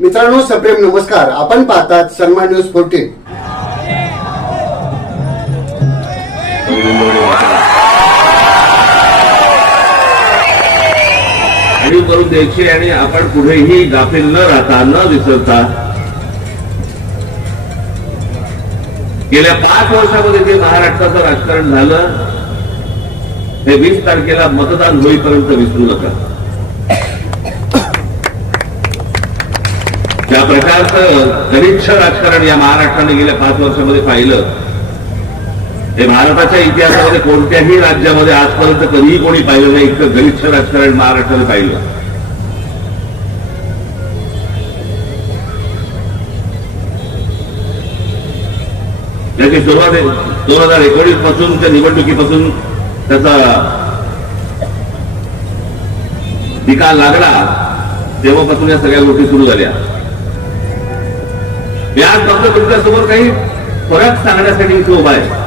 मित्रांनो सप्रेम नमस्कार. आपण पाहतात सन्मान न्यूज फोर्टीन आणि करून द्यायची आणि आपण कुठेही गाफील न राहता न विसरता गेल्या पाच वर्षामध्ये जे महाराष्ट्राचं राजकारण झालं ते वीस तारखेला मतदान होईपर्यंत विसरू नका. ज्या प्रकारचं गलिच्छ राजकारण या महाराष्ट्राने गेल्या पाच वर्षामध्ये पाहिलं. हे भारताच्या इतिहासामध्ये कोणत्याही राज्यामध्ये आजपर्यंत कधीही कोणी पाहिलं नाही इतकं गलिच्छ राजकारण महाराष्ट्राने पाहिलं. याची सुरुवात दोन हजार एकोणीसपासून त्या निवडणुकीपासून त्याचा निकाल लागला तेव्हापासून या सगळ्या गोष्टी सुरू झाल्या. मी आज फक्त तुमच्यासमोर काही फरक सांगण्यासाठी इथे उभा आहे.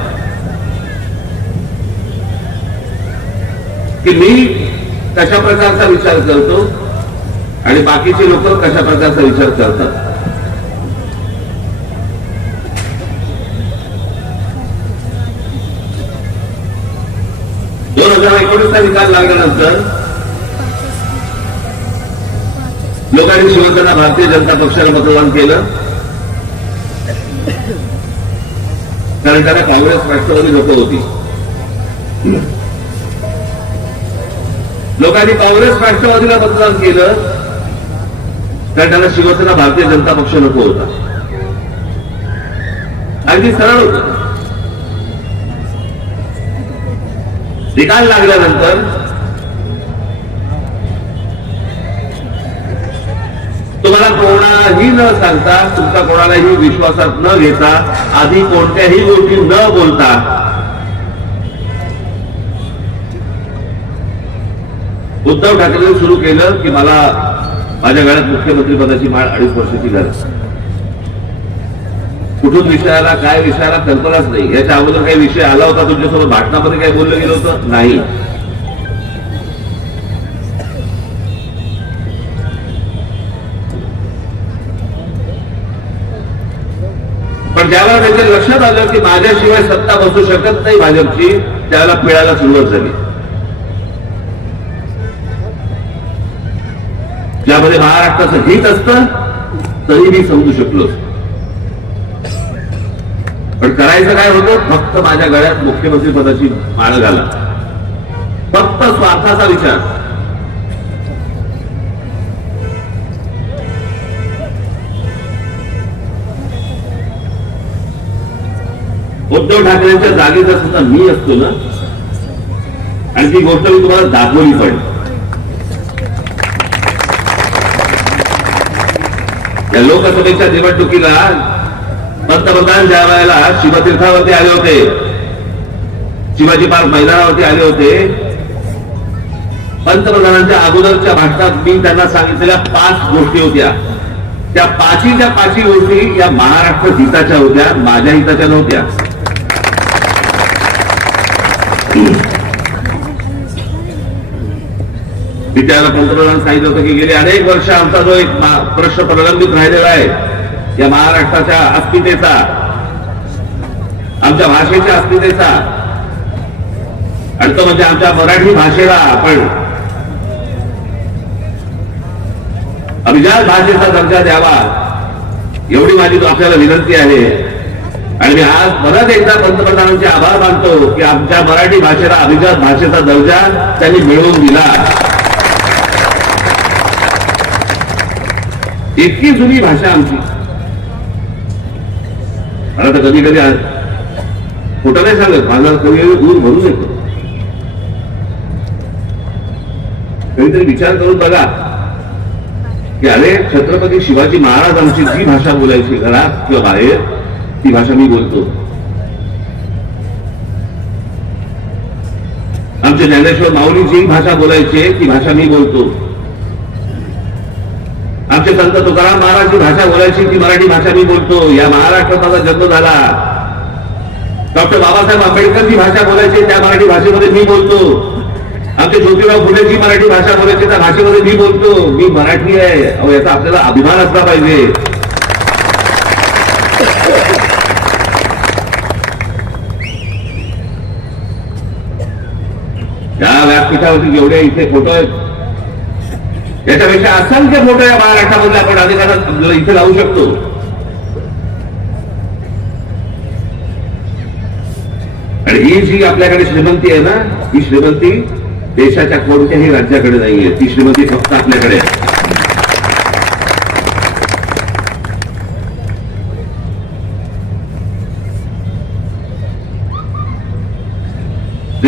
की मी कशा प्रकारचा विचार करतो आणि बाकीचे लोक कशा प्रकारचा विचार करतात. दोन हजार एकोणीसचा निकाल लागल्यानंतर लोकांनी शिवसेना भारतीय जनता पक्षाला मतदान केलं. कारण त्यांना काँग्रेस राष्ट्रवादी नको होती. लोकांनी काँग्रेस राष्ट्रवादीला मतदान केलं कारण त्यांना शिवसेना भारतीय जनता पक्ष नको होता. अगदी सरळ होत. निकाल लागल्यानंतर तुम्हाला कोणाही न सांगता तुमचा कोणालाही विश्वासात न घेता आधी कोणत्याही गोष्टी न बोलता उद्धव ठाकरेंनी सुरू केलं की मला माझ्या गळ्यात मुख्यमंत्री पदाची माळ अडीच वर्षाची गरज कुठून विषयाला काय विषयाला कल्पनाच नाही. याच्या अगोदर काही विषय आला होता तुमच्यासोबत? भाषणामध्ये काही बोललं गेलं होतं? नाही. लक्षात आलं की माझ्याशिवाय सत्ता बसू शकत नाही भाजपची त्याला पिळायला सुरुवात झाली. ज्यामध्ये महाराष्ट्राचं हित असतं तरी मी समजू शकलो पण करायचं काय होतं? फक्त माझ्या गळ्यात मुख्यमंत्री पदाची माळ घाला. फक्त स्वार्थाचा विचार. ठाकरेंच्या जागी जर सुद्धा मी असतो ना आणि ती गोष्ट मी तुम्हाला दाखवली पण. या लोकसभेच्या निवडणुकीला पंतप्रधान ज्या वेळेला शिवतीर्थावरती आले होते शिवाजी पार्क मैदानावरती आले होते पंतप्रधानांच्या अगोदरच्या भाषणात मी त्यांना सांगितलेल्या पाच गोष्टी होत्या. त्या पाचीच्या पाची गोष्टी या महाराष्ट्र हिताच्या होत्या माझ्या हिताच्या नव्हत्या. मी त्याला पंतप्रधान सांगितलं होतं की गेली अनेक वर्ष आमचा जो एक प्रश्न प्रलंबित राहिलेला आहे या महाराष्ट्राच्या अस्मितेचा आमच्या भाषेच्या अस्मितेचा आणि तो म्हणजे आमच्या मराठी भाषेला आपण अभिजात भाषेचा दर्जा द्यावा एवढी माझी आपल्याला विनंती आहे. आणि मी आज परत एकदा पंतप्रधानांचे आभार मानतो की आमच्या मराठी भाषेला अभिजात भाषेचा दर्जा त्यांनी मिळवून दिला. इतकी जुनी भाषा आमची. मला तर कधी कधी कुठं नाही सांगत माझा कधी दूर भरून येतो. कधीतरी विचार करून बघा की अरे छत्रपती शिवाजी महाराज आमची जी भाषा बोलायची घरात किंवा बाहेर ती भाषा मी बोलतो. आमचे ज्ञानेश्वर माऊली जी भाषा बोलायची ती भाषा मी बोलतो. आमचे संत तुकाराम महाराज जी भाषा बोलायची ती मराठी भाषा मी बोलतो. या महाराष्ट्रात माझा जन्म झाला. डॉक्टर बाबासाहेब आंबेडकर जी भाषा बोलायची त्या मराठी भाषेमध्ये मी बोलतो. आमचे ज्योतिराव फुले जी मराठी भाषा बोलायची त्या भाषेमध्ये मी बोलतो. मी मराठी आहे. याचा आपल्याला अभिमान असला पाहिजे. पिठावरती जेवढे इथे फोटो आहेत याच्यापेक्षा असंख्य फोटो या महाराष्ट्रामध्ये आपण अधिकारात इथे लावू शकतो. आणि ही जी आपल्याकडे श्रीमंती आहे ना ही श्रीमंती देशाच्या कोणत्याही राज्याकडे नाहीये ती श्रीमंती फक्त आपल्याकडे आहे.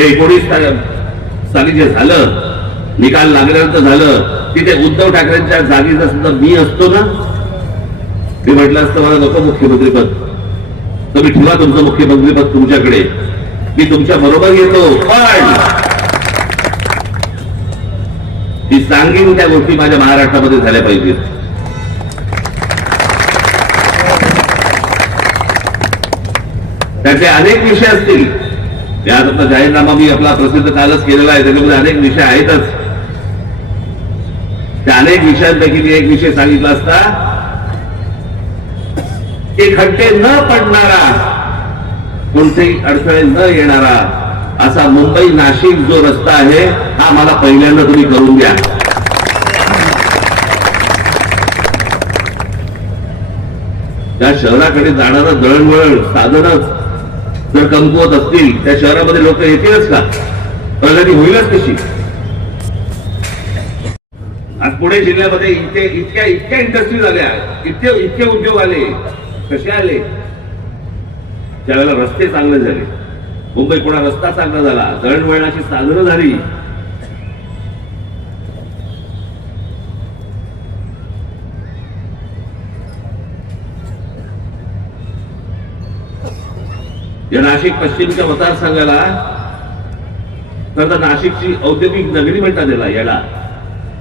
एकोणीस साली जे झालं निकाल लागल्यानंतर झालं तिथे उद्धव ठाकरेंच्या जागी जर समजा मी असतो ना? मी म्हटलं असतं मला नको मुख्यमंत्रीपद तुम्ही ठेवा तुमचं मुख्यमंत्रीपद तुमच्याकडे. मी तुमच्या बरोबर येतो. पण ती सांगेन त्या गोष्टी माझ्या महाराष्ट्रामध्ये झाल्या पाहिजेत. त्याचे अनेक विषय असतील. यात आता जाहीरनामा मी आपला प्रसिद्ध कालच केलेला आहे. त्याच्यामध्ये अनेक विषय आहेतच. त्या अनेक विषयांपैकी मी एक विषय सांगितला असता की खड्डे न पडणारा कोणतेही अडथळे न येणारा असा मुंबई नाशिक जो रस्ता आहे हा मला पहिल्यांदा तुम्ही करून द्या. त्या शहराकडे जाणारं दळणवळण साधनच जर कमकुवत असतील त्या शहरामध्ये लोक येतीलच का? प्रगती होईलच कशी? आज पुणे जिल्ह्यामध्ये इतके इतक्या इतक्या इंडस्ट्रीज आल्या इतके इतके उद्योग आले. कसे आले? त्यावेळेला रस्ते चांगले झाले. मुंबई पुणा रस्ता चांगला झाला. दळणवळणाची साधनं झाली. या नाशिक पश्चिमच्या मतदारसंघाला तर नाशिकची औद्योगिक नगरी म्हणतात याला याला.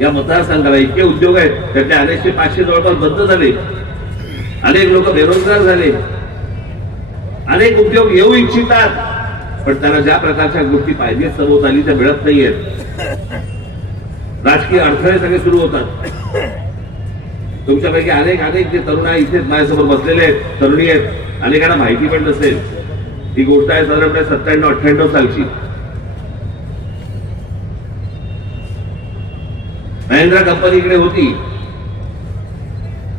या मतदारसंघाला इतके उद्योग आहेत त्यातले अनेकशे पाचशे जवळपास बंद झाले. अनेक लोक बेरोजगार झाले. अनेक उद्योग येऊ इच्छितात पण त्यांना ज्या प्रकारच्या गोष्टी पाहिजे सभोवताली त्या मिळत नाहीयेत. राजकीय अडथळे सगळे सुरू होतात. तुमच्यापैकी अनेक अनेक जे तरुण आहे इथेच माझ्यासमोर बसलेले आहेत तरुणी आहेत अनेकांना माहिती पण नसेल. ही गोष्ट आहे साधारणपणे सत्त्याण्णव अठ्ठ्याण्णव सालची. महिंद्रा कंपनी इकडे होती.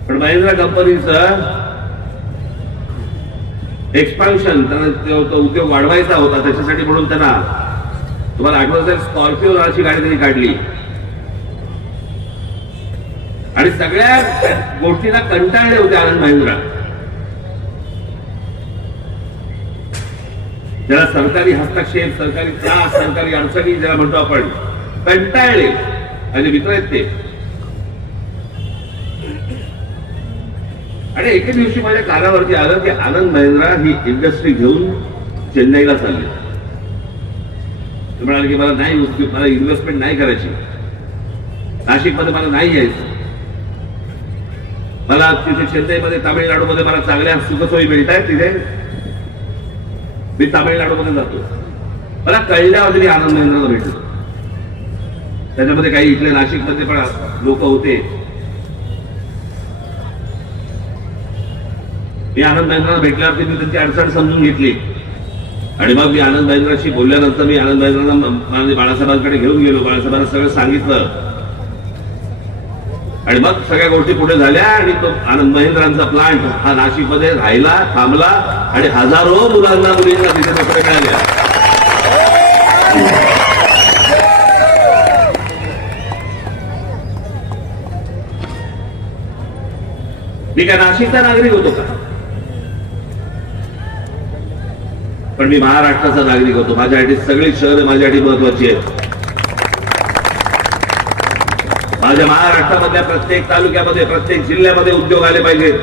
पण महिंद्रा कंपनीचं एक्सपान्शन त्यांना उद्योग वाढवायचा होता त्याच्यासाठी म्हणून त्यांना तुम्हाला आठवत असेल स्कॉर्पिओ नावाची गाडी त्यांनी काढली. आणि सगळ्या गोष्टीला कंटाळले होते आनंद महिंद्रा. ज्याला सरकारी हस्तक्षेप सरकारी त्रास सरकारी अडचणी ज्याला म्हणतो आपण कंटाळले. माझे मित्र आहेत ते. आणि एके दिवशी माझ्या कानावरती आलं की आनंद महिंद्रा ही इंडस्ट्री घेऊन चेन्नईला चालली. ते म्हणाले की मला नाही मला इन्व्हेस्टमेंट नाही करायची. नाशिकमध्ये मला नाही यायचं. मला तिथे चेन्नईमध्ये तामिळनाडूमध्ये मला चांगल्या सुखसोयी मिळत आहेत तिथे. मी तामिळनाडूमध्ये जातो. मला कळल्यावर मी आनंद महिंद्राला भेटलो त्याच्यामध्ये काही इथले नाशिकमध्ये पण लोक होते. मी आनंद महिंद्राला भेटल्यावरती मी त्यांची अडचण समजून घेतली. आणि मग मी आनंद महिंद्राशी बोलल्यानंतर मी आनंद महिंद्रांना बाळासाहेबांकडे घेऊन गेलो. बाळासाहेबांना सगळं सांगितलं. आणि मग सगळ्या गोष्टी पुढे झाल्या आणि तो आनंद महेंद्रांचा प्लांट हा नाशिकमध्ये राहिला थांबला आणि हजारो मुलांना मुलींना तिथे नोकऱ्या मिळाल्या. मी काय नाशिकचा नागरिक होतो का? पण मी महाराष्ट्राचा नागरिक होतो. माझ्यासाठी सगळी शहरं माझ्यासाठी महत्वाची आहेत. माझ्या महाराष्ट्रामधल्या प्रत्येक तालुक्यामध्ये प्रत्येक जिल्ह्यामध्ये उद्योग आले पाहिजेत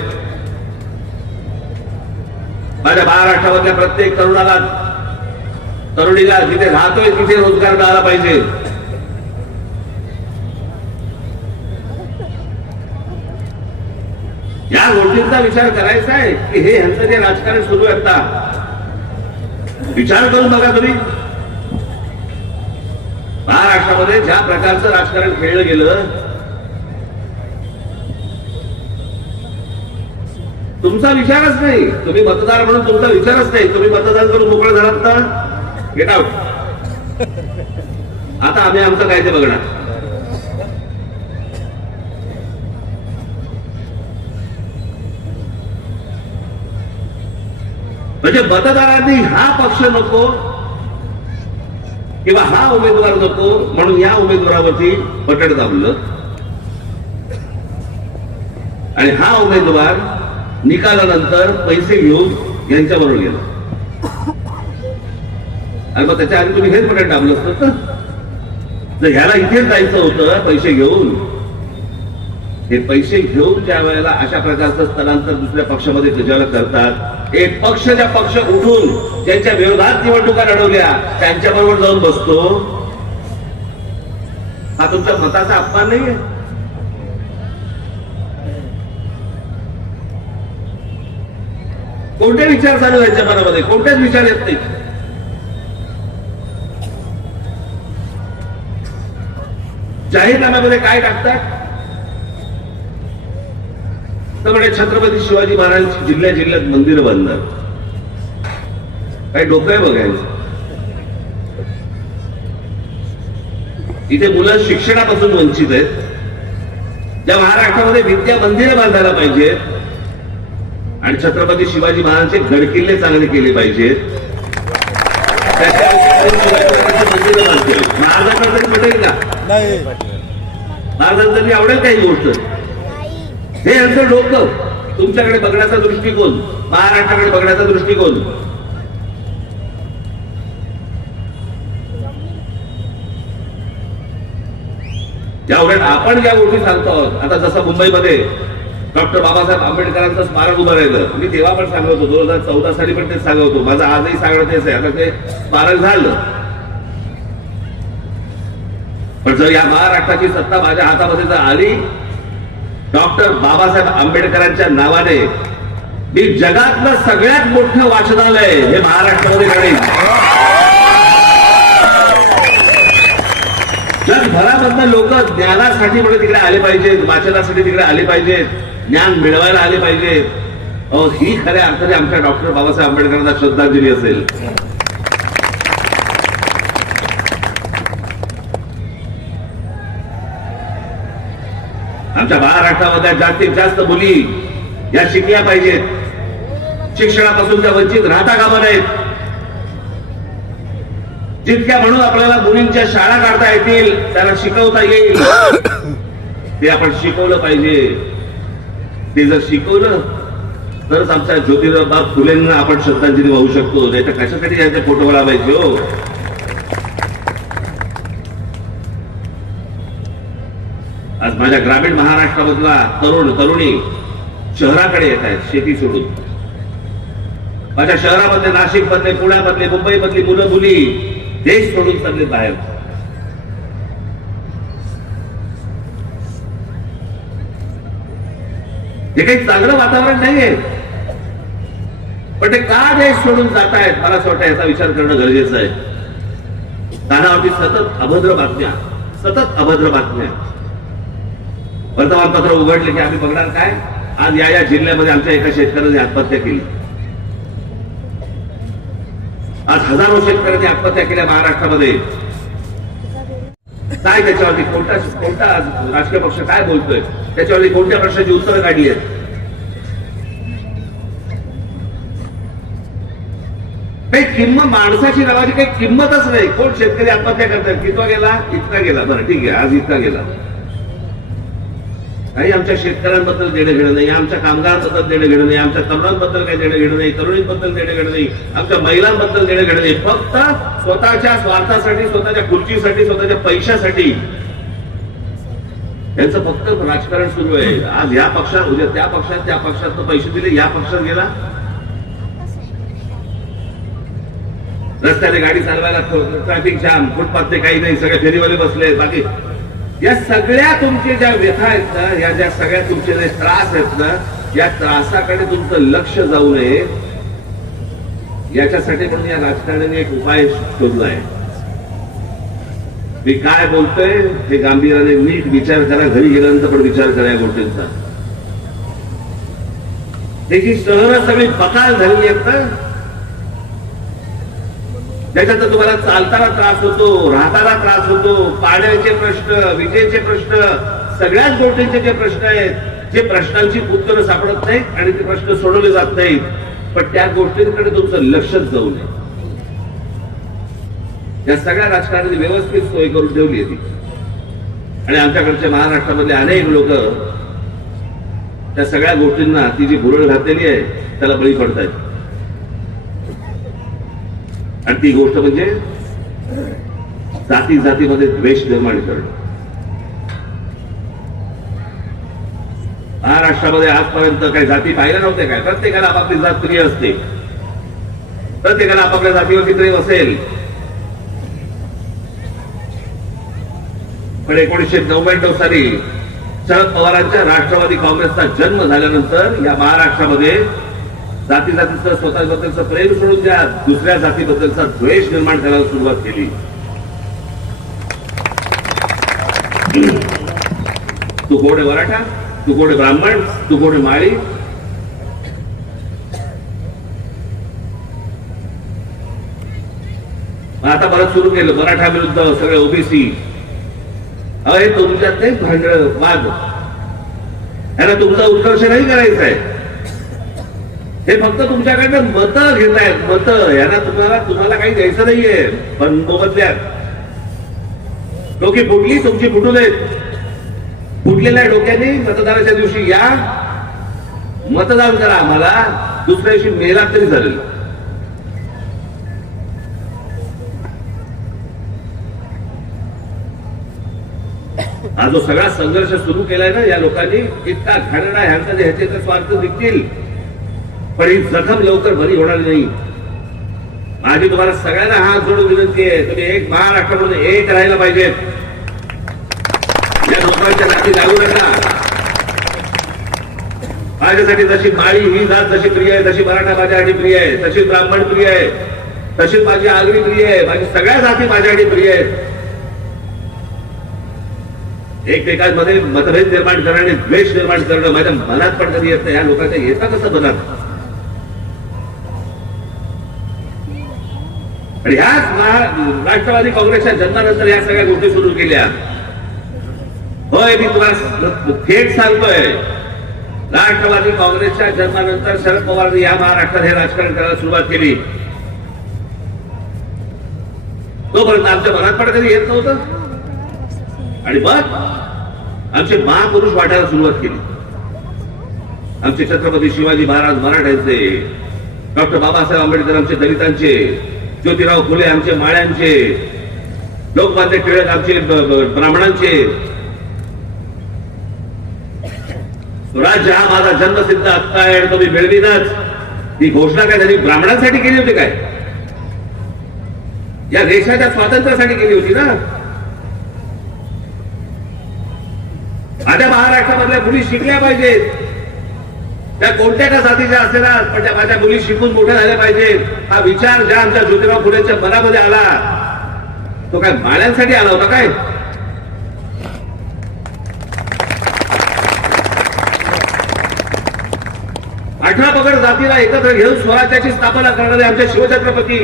माझ्या महाराष्ट्रामधल्या प्रत्येक तरुणाला तरुणीला जिथे राहतोय तिथे रोजगार मिळाला पाहिजे. या गोष्टींचा विचार करायचा आहे की हे यांचं जे राजकारण सुरू आहे आता विचार करून बघा तुम्ही. महाराष्ट्रामध्ये ज्या प्रकारचं राजकारण खेळलं गेलं तुमचा विचारच नाही. तुम्ही मतदार म्हणून तुमचा विचारच नाही. तुम्ही मतदान करून मोकळा झालात ना गेट आउट आता आम्ही आमचं काय ते बघणार. म्हणजे मतदारांनी हा पक्ष नको किंवा हा उमेदवार नको म्हणून या उमेदवारावरती बटण दाबलं. आणि हा उमेदवार निकालानंतर पैसे घेऊन यांच्याबरोबर गेला. आणि मग त्याच्या आधी तुम्ही हेच बटन दाबलं असतं तर ह्याला इथेच जायचं होतं पैसे घेऊन. हे पैसे घेऊन ज्या वेळेला अशा प्रकारचं स्थलांतर दुसऱ्या पक्षामध्ये ज्यावेळेला करतात एक पक्ष ज्या पक्ष उठून ज्यांच्या विरोधात निवडणुका लढवल्या त्यांच्या बरोबर जाऊन बसतो. हा तुमच्या मताचा अपमान नाहीये? कोणते विचार चालू त्यांच्या यांच्या मनामध्ये? कोणतेच विचार येत नाही जाहीरनाम्यामध्ये काय टाकतात? तर म्हणजे छत्रपती शिवाजी महाराजांची जिल्ह्या जिल्ह्यात मंदिर बांधणार. काय डोकं आहे बघायचं? इथे मुलं शिक्षणापासून वंचित आहेत. ज्या महाराष्ट्रामध्ये विद्या मंदिरं बांधायला पाहिजेत आणि छत्रपती शिवाजी महाराजांचे गडकिल्ले चांगले केले पाहिजेत. महाराजांना तरी पटेल का महाराजांना तरी आवडेल काही गोष्ट. हे यांचं डोकं. तुमच्याकडे बघण्याचा दृष्टिकोन महाराष्ट्राकडे बघण्याचा दृष्टिकोन. या उलट आपण ज्या गोष्टी सांगतो आहोत आता जसं मुंबईमध्ये डॉक्टर बाबासाहेब आंबेडकरांचं स्मारक उभं राहिलं मी तेव्हा पण सांगत होतो दोन हजार चौदा साली पण तेच सांगत होतो माझं आजही सांगणं तेच आहे आता ते स्मारक झालं. पण जर या महाराष्ट्राची सत्ता माझ्या हातामध्ये जर आली डॉक्टर बाबासाहेब आंबेडकरांच्या नावाने मी जगातलं सगळ्यात मोठं वाचनालय हे महाराष्ट्रामध्ये घडेल. जगभरामधनं लोक ज्ञानासाठी म्हणून तिकडे आले पाहिजेत वाचनासाठी तिकडे आले पाहिजेत ज्ञान मिळवायला आले पाहिजेत अहो, ही खऱ्या अर्थाने आमच्या डॉक्टर बाबासाहेब आंबेडकरांना श्रद्धांजली असेल. आमच्या महाराष्ट्रामध्ये जास्तीत जास्त मुली या शिकल्या पाहिजेत. शिक्षणापासून त्या वंचित राहता कामा नाहीत जितक्या म्हणून आपल्याला मुलींच्या शाळा काढता येतील त्यांना शिकवता येईल. ते आपण शिकवलं पाहिजे. ते जर शिकवलं तरच आमच्या ज्योतिबा फुलेंना आपण श्रद्धांजली वाहू शकतो. नाही तर कशासाठी यांचे फोटो लावायचे हो? माझ्या ग्रामीण महाराष्ट्रामधला तरुण तरुणी शहराकडे येत आहेत शेती सोडून. माझ्या शहरामधले नाशिक मधले पुण्यामधले मुंबई मधली मुलं मुली देश सोडून चालले बाहेर. हे काही चांगलं वातावरण नाहीये. पण ते का देश सोडून जात आहेत मला असं वाटतं याचा विचार करणं गरजेचं आहे. कानावरती सतत अभद्र बातम्या सतत अभद्र बातम्या. वर्तमानपत्र उघडले की आम्ही बघणार काय? आज या या जिल्ह्यामध्ये आमच्या एका शेतकऱ्याने आत्महत्या केली. आज हजारो शेतकऱ्यांनी आत्महत्या केल्या महाराष्ट्रामध्ये. काय त्याच्यावरती कोणता कोणता आज राजकीय पक्ष काय बोलतोय? त्याच्यावरती कोणत्या प्रश्नाची उत्तरं काढली आहेत? काही किंमत माणसाची नावाची काही किंमतच नाही. कोण शेतकरी आत्महत्या करतात कितवा गेला? इतका गेला. बरं ठीक आहे. आज इतका गेला. काही आमच्या शेतकऱ्यांबद्दल देणं घेणं नाही आमच्या कामगारांबद्दल देणं घेणं नाही आमच्या तरुणांबद्दल काही देणं घेणं नाही तरुणींबद्दल देणं घेणं नाही आमच्या महिलांबद्दल देणं घेणं नाही. फक्त स्वतःच्या स्वार्थासाठी स्वतःच्या खुर्चीसाठी स्वतःच्या पैशासाठी यांचं फक्त राजकारण सुरू आहे. आज या पक्षात उद्या त्या पक्षात त्या पक्षात पैसे दिले या पक्षात गेला. रस्त्याने गाडी चालवायला ट्रॅफिक जाम फुटपाथचे काही नाही सगळे फेरीवाले बसले बाकी या सगळ्या तुमचे ज्या व्यथा आहेत ना या ज्या सगळ्या तुमचे जे त्रास आहेत ना या त्रासाकडे तुमचं लक्ष जाऊ नये. याच्यासाठी म्हणून या राजकारण्याने एक उपाय शोधला आहे. मी काय बोलतोय हे गांभीर्याने नीट विचार करा घरी गेल्यानंतर पण विचार करा या गोष्टींचा. त्याची शहरं सगळी बकाल झालेली आहेत ना त्याच्यात तुम्हाला चालताना त्रास होतो राहताना त्रास होतो पाण्याचे प्रश्न विजेचे प्रश्न सगळ्याच गोष्टींचे जे प्रश्न आहेत जे प्रश्नांची उत्तरं सापडत नाहीत आणि ते प्रश्न सोडवले जात नाहीत पण त्या गोष्टींकडे तुमचं लक्षच जाऊ नये. या सगळ्या राजकारणाने व्यवस्थित सोय करून ठेवली होती ती. आणि आमच्याकडच्या महाराष्ट्रामधले अनेक लोक त्या सगळ्या गोष्टींना ती जी भुरळ घातलेली आहे त्याला बळी पडतायत. आणि ती गोष्ट म्हणजे जाती जातीमध्ये द्वेष निर्माण करणं. महाराष्ट्रामध्ये आजपर्यंत काही जाती पाहिल्या नव्हत्या काय? प्रत्येकाला आपापली जात प्रिय असते? प्रत्येकाला आपापल्या जातीवरती प्रेम असेल? पण एकोणीशे नव्याण्णव साली शरद पवारांच्या राष्ट्रवादी काँग्रेसचा जन्म झाल्यानंतर या महाराष्ट्रामध्ये जाती जातीचं स्वतःबद्दलचं प्रेम सोडून द्या दुसऱ्या जातीबद्दलचा द्वेष निर्माण करायला सुरुवात केली. तू कोण मराठा तू कोण ब्राह्मण तू कोण माळी. आता परत सुरू केलं मराठा विरुद्ध सगळे ओबीसी. अरे तुमच्यात नाही भांडण वाद. यांना तुमचा उत्कर्ष नाही करायचा आहे हे फक्त तुमच्याकडनं मत घेत आहेत मत. यांना तुम्हाला तुम्हाला काही द्यायचं नाहीये पण मोबदल्यात डोकी फुटली तुमची फुटू देत. फुटलेल्या डोक्याने मतदानाच्या दिवशी या. मतदान करा आम्हाला. दुसऱ्या दिवशी मेला तरी चालेल. हा जो सगळा संघर्ष सुरू केलाय ना या लोकांनी इतका घाणडा ह्यांचा जे ह्याचे तर स्वार्थ दिसतील पण ही जखम लवकर भरी होणार नाही. माझी तुम्हाला सगळ्यांना हात जोडून विनंती आहे तुम्ही एक महाराष्ट्रामध्ये एक राहायला पाहिजे या लोकांच्या जाती लागू नका. माझ्यासाठी जशी माळी ही जात जशी प्रिय आहे तशी मराठा माझ्यासाठी प्रिय आहे तशी ब्राह्मण प्रिय आहे तशी माझी आगरी प्रिय आहे माझी सगळ्या जाती माझ्यासाठी प्रिय आहेत. एकमेकांमध्ये मतभेद निर्माण करणं आणि द्वेष निर्माण करणं माझ्या मनात पण कधी येत नाही या लोकांच्या येता कसं मनात? तर ह्याच राष्ट्रवादी काँग्रेसच्या जन्मानंतर या सगळ्या गोष्टी सुरू केल्या. होय मी तुला थेट सांगतोय. राष्ट्रवादी काँग्रेसच्या जन्मानंतर शरद पवारांनी या महाराष्ट्रात हे राजकारण करायला सुरुवात केली. तोपर्यंत आमच्या मनात पण कधी येत नव्हतं. आणि मग आमचे महापुरुष वाटायला सुरुवात केली. आमचे छत्रपती शिवाजी महाराज मराठ्यांचे डॉक्टर बाबासाहेब आंबेडकर आमचे दलितांचे ज्योतिराव फुले आमचे माळ्यांचे लोकमान्य टिळक आमचे ब्राह्मणांचे. स्वराज्य हा माझा जन्मसिद्ध हक्क आहे आणि तो मी मिळविनच. ही घोषणा काय त्यांनी ब्राह्मणांसाठी केली होती काय? या देशाच्या स्वातंत्र्यासाठी केली होती ना? आता महाराष्ट्रामधल्या मुली शिकल्या पाहिजेत. त्या कोणत्या का जातीच्या असेना पण त्या माझ्या मुली शिकून मोठ्या झाल्या पाहिजेत हा विचार ज्या आमच्या ज्योतिराव फुलेच्या मनामध्ये आला तो काय माळ्यांसाठी आला होता काय? अठरा पगड जातीला एकत्र घेऊन स्वराज्याची स्थापना करणारे आमचे शिवछत्रपती.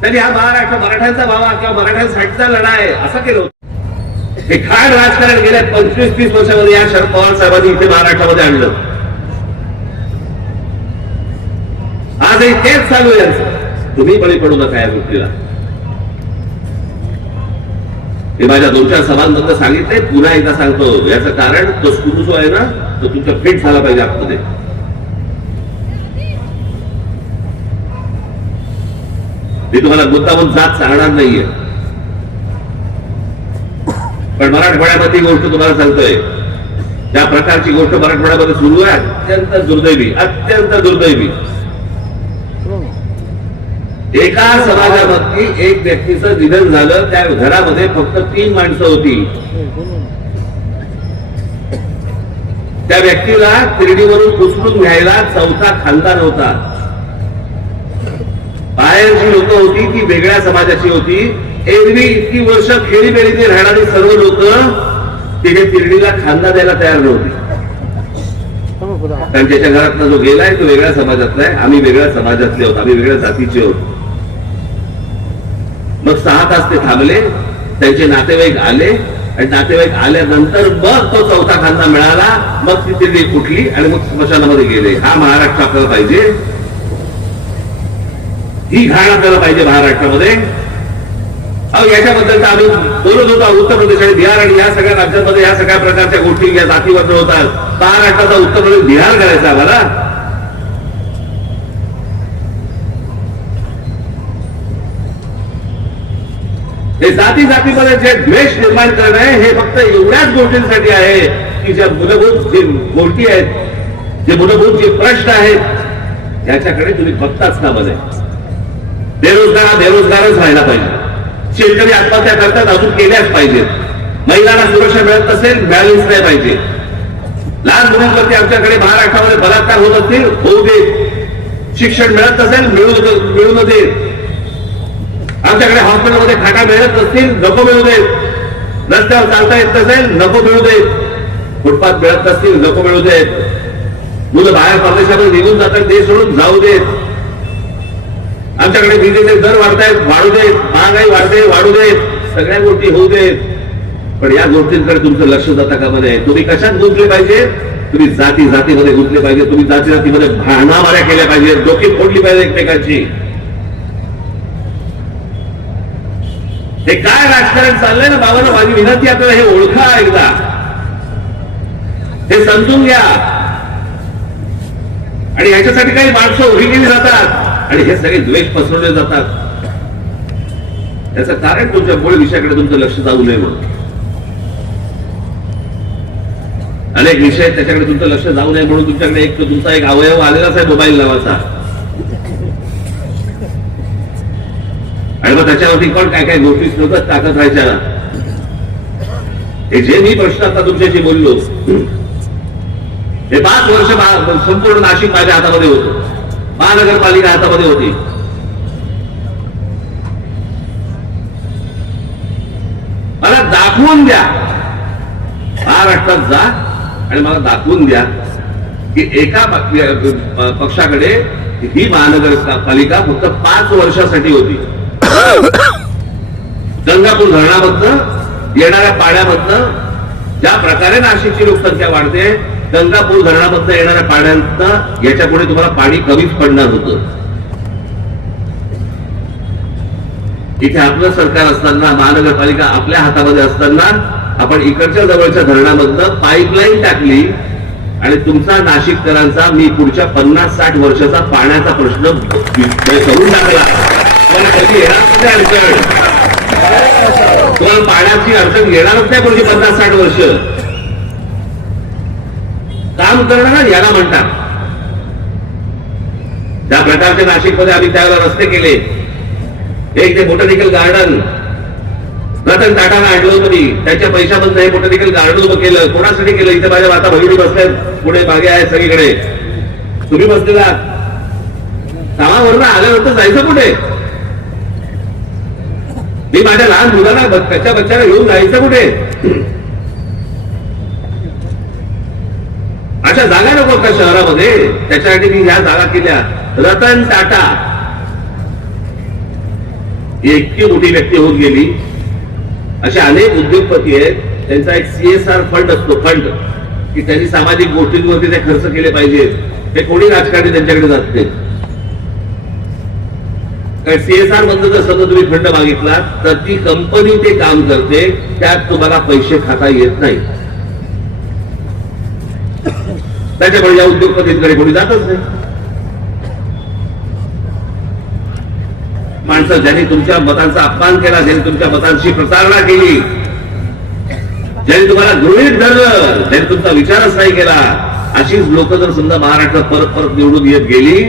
त्यांनी हा महाराष्ट्र मराठ्यांचा भावा किंवा मराठ्यांसाठीचा लढा आहे असं केलं होतं. हे खाण राजकारण गेल्या पंचवीस तीस वर्षामध्ये या शरद पवार साहेबांनी इथे महाराष्ट्रामध्ये आणलं. आजही तेच चालू आहे यांचं. तुम्ही बळी पडू नका या गोष्टीला. मी माझ्या दोन चार सभांबद्दल सांगितलंय पुन्हा एकदा सांगतो. याचं कारण तो स्क्रू जो आहे ना तो तुमचा फिट झाला पाहिजे आतमध्ये. मी तुम्हाला मुद्दामून जात सांगणार नाहीये. पण मराठवाड्यामध्ये गोष्ट तुम्हाला सांगतोय. ज्या प्रकारची गोष्ट मराठवाड्यामध्ये सुरू आहे. अत्यंत दुर्दैवी अत्यंत दुर्दैवी. एका समाजामध्ये एक व्यक्तीचं निधन झालं त्या घरामध्ये फक्त तीन माणसं होती. त्या व्यक्तीला तिरडीवरून उचलून घ्यायला चौथा खानदार होता. बाहेरची लोक होती ती वेगळ्या समाजाची होती. एरवी इतकी वर्ष खेळीमेळीने राहणारी सर्व लोक तिने तिरडीला खांदा द्यायला तयार नव्हती. कारण त्याच्या घरातला जो गेलाय तो वेगळ्या समाजातला आहे. आम्ही वेगळ्या समाजातले आहोत. आम्ही वेगळ्या जातीचे आहोत. मग सहा तास ते थांबले. त्यांचे नातेवाईक आले. आणि नातेवाईक आल्यानंतर मग तो चौथा खांदा मिळाला. मग ती तिरडी फुटली आणि मग स्मशानामध्ये गेले. हा महाराष्ट्र आपल्याला पाहिजे. ही घाण आपल्याला पाहिजे महाराष्ट्रामध्ये. अहो याच्याबद्दल आम्ही बोलत होतो. उत्तर प्रदेश आणि बिहार आणि या सगळ्या राज्यांमध्ये या सगळ्या प्रकारच्या गोष्टी या जातीवर होतात. महाराष्ट्राचा उत्तर प्रदेश बिहार करायचा आम्हाला. हे जाती जातीमध्ये जे द्वेष निर्माण करणं आहे हे फक्त एवढ्याच गोष्टींसाठी आहे की ज्या मूलभूत जे गोष्टी आहेत जे मूलभूत जे प्रश्न आहेत याच्याकडे तुम्ही बघताच का बने बेरोजगार हा बेरोजगारच राहिला पाहिजे. शेतकरी आत्महत्या करतात अजून केल्याच पाहिजेत. महिलांना सुरक्षा मिळत असेल मिळालीच नाही पाहिजे. लहान मुलांवरती आमच्याकडे महाराष्ट्रामध्ये बलात्कार होत असतील होऊ देत शिक्षण मिळत असेल मिळू मिळू देत आमच्याकडे हॉस्पिटलमध्ये खाटा मिळत नसतील नको मिळू देत रस्त्यावर चालता येत नसेल नको मिळू देत फुटपाथ मिळत नसतील नको मिळू देत मुलं बाहेर परदेशामध्ये निघून जातात ते सोडून जाऊ देत. आमच्याकडे विजेचे दर वाढतायत वाढू देत महागाई वाढते वाढू देत सगळ्या गोष्टी होऊ देत. पण या गोष्टींकडे तुमचं लक्ष जाता का म्हणे तुम्ही कशात गुंतले पाहिजे? तुम्ही जाती जातीमध्ये गुंतले पाहिजे. तुम्ही जाती जातीमध्ये भांडणामाऱ्या केल्या पाहिजे डोकी फोडली पाहिजे एकमेकांची. हे काय राजकारण चाललंय ना बाबांना? माझी विनंती आपल्याला हे ओळखा एकदा. हे समजून घ्या. आणि ह्याच्यासाठी काही माणसं उभी केली जातात. आणि हे सगळे द्वेष पसरवले जातात. त्याचं कारण तुमच्या मूळ विषयाकडे तुमचं लक्ष जाऊ नये म्हणून. अनेक विषय त्याच्याकडे तुमचं लक्ष जाऊ नये म्हणून तुमच्याकडे एक तुमचा एक अवयव आलेलाच आहे मोबाईल नावाचा. आणि मग त्याच्यावरती पण काय काय गोष्टी सतत टाकत राहायच्या? हे जे मी प्रश्न आता तुमच्याशी बोललो हे पाच वर्ष संपूर्ण नाशिक माझ्या हातामध्ये होतं. महानगरपालिका हातामध्ये होती. मला दाखवून द्या. महाराष्ट्रात जा आणि मला दाखवून द्या की एका पक्षाकडे ही महानगरपालिका फक्त पाच वर्षासाठी होती. गंगापूर धरणामधनं येणाऱ्या पाण्यामधनं ज्या प्रकारे नाशिकची लोकसंख्या वाढते गंगापूर धरणामधनं येणाऱ्या पाण्याचा याच्यापुढे तुम्हाला पाणी कमीच पडणार होतं. इथे आपलं सरकार असताना महानगरपालिका आपल्या हातामध्ये असताना आपण इकडच्या जवळच्या धरणामधनं पाईपलाईन टाकली आणि तुमचा नाशिककरांचा मी पुढच्या पन्नास साठ वर्षाचा पाण्याचा प्रश्न करून टाकला. पण कधी येणार अडचण? तुम्हाला पाण्याची अडचण येणारच नाही पुढची पन्नास साठ वर्ष. काम करणं याला म्हणतात. ज्या प्रकारचे नाशिकमध्ये आम्ही त्यावेळेला रस्ते केले एक ते बोटॅनिकल गार्डन रतन टाटाला आणलं होतं त्याच्या पैशाबद्दल हे बोटॅनिकल गार्डन उभं केलं. कोणासाठी केलं? इथे माझ्या माता बहिणी बसल्यात. पुढे मागे आहेत सगळीकडे. तुम्ही बसलेला. कामावरनं आल्यानंतर जायचं कुठे? मी माझ्या लहान मुलाला ब- त्याच्या बच्चाला घेऊन जायचं कुठे? अशा जागा नको त्या शहरामध्ये. त्याच्यासाठी मी ह्या जागा केल्या. रतन टाटा. ही इतकी मोठी व्यक्ती होऊन गेली. असे अनेक उद्योगपती आहेत. त्यांचा एक सीएसआर फंड असतो फंड की त्यांनी सामाजिक गोष्टींवरती ते खर्च केले पाहिजेत. ते कोणी राजकारणी त्यांच्याकडे जात नाही कारण सीएसआर मधनं जर समजा तुम्ही फंड मागितला तर ती कंपनी ते काम करते. त्यात तुम्हाला पैसे खाता येत नाही त्याच्यामुळे या उद्योगपतींकडे कोणी जातच नाही. माणसं ज्यांनी तुमच्या मतांचा अपमान केला ज्यांनी तुमच्या मतांची प्रतारणा केली ज्यांनी तुम्हाला गृहित धरलं ज्यांनी तुमचा विचारच नाही केला अशीच लोक जर समजा महाराष्ट्रात परत परत निवडून येत गेली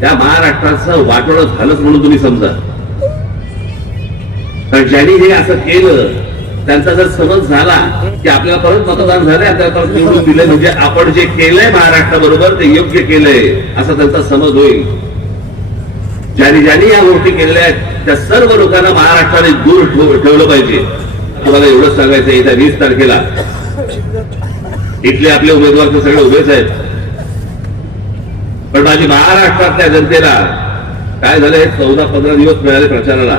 त्या महाराष्ट्राचं वाटोळं झालंच म्हणून तुम्ही समजा. कारण ज्यांनी हे असं केलं त्यांचा जर समज झाला की आपल्याला परत मतदान झालंय आपल्याला परत निवडून दिलंय म्हणजे आपण जे केलंय महाराष्ट्राबरोबर ते योग्य केलंय असा त्यांचा समज होईल. ज्यांनी ज्यांनी या गोष्टी केलेल्या आहेत त्या सर्व लोकांना महाराष्ट्राने दूर ठेवलं पाहिजे. तुम्हाला एवढंच सांगायचं आहे, येत्या वीस तारखेला. इथले आपले उमेदवार तर सगळे उभेच आहेत. पण माझी महाराष्ट्रातल्या जनतेला काय झालंय चौदा पंधरा दिवस मिळाले प्रचाराला.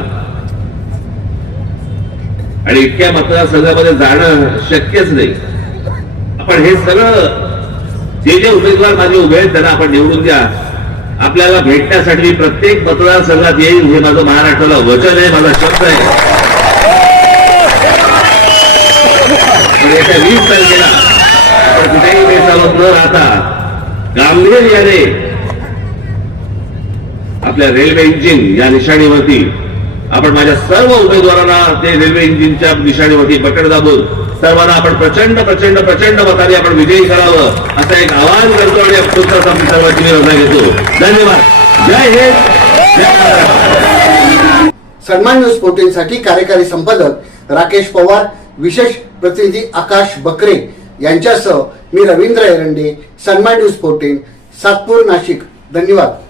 आणि इतक्या मतदारसंघामध्ये जाणं शक्यच नाही. आपण हे सगळं जे जे उमेदवार माझे उभे आहेत त्यांना आपण निवडून द्या. आपल्याला भेटण्यासाठी प्रत्येक मतदारसंघात येईल हे माझं महाराष्ट्राला वचन आहे माझा शब्द आहे. पण येत्या वीस तारखेला आपण कुठेही बेसावत न राहता गांभीर्याने आपल्या रेल्वे इंजिन या निशाणीवरती आपण माझ्या सर्व उमेदवारांना ते रेल्वे इंजिनच्या निशाणीवरती बटन दाबून सर्वांना आपण प्रचंड प्रचंड प्रचंड मताने आपण विजयी करावं असं एक आवाहन करतो आणि पुस्तक आपली सर्वांची मी घेतो. धन्यवाद. जय हिंद. सन्मान न्यूज फोर्टीन साठी कार्यकारी संपादक राकेश पवार विशेष प्रतिनिधी आकाश बकरे यांच्यासह मी रवींद्र एरंडे सन्मान न्यूज फोर्टीन सातपूर नाशिक. धन्यवाद.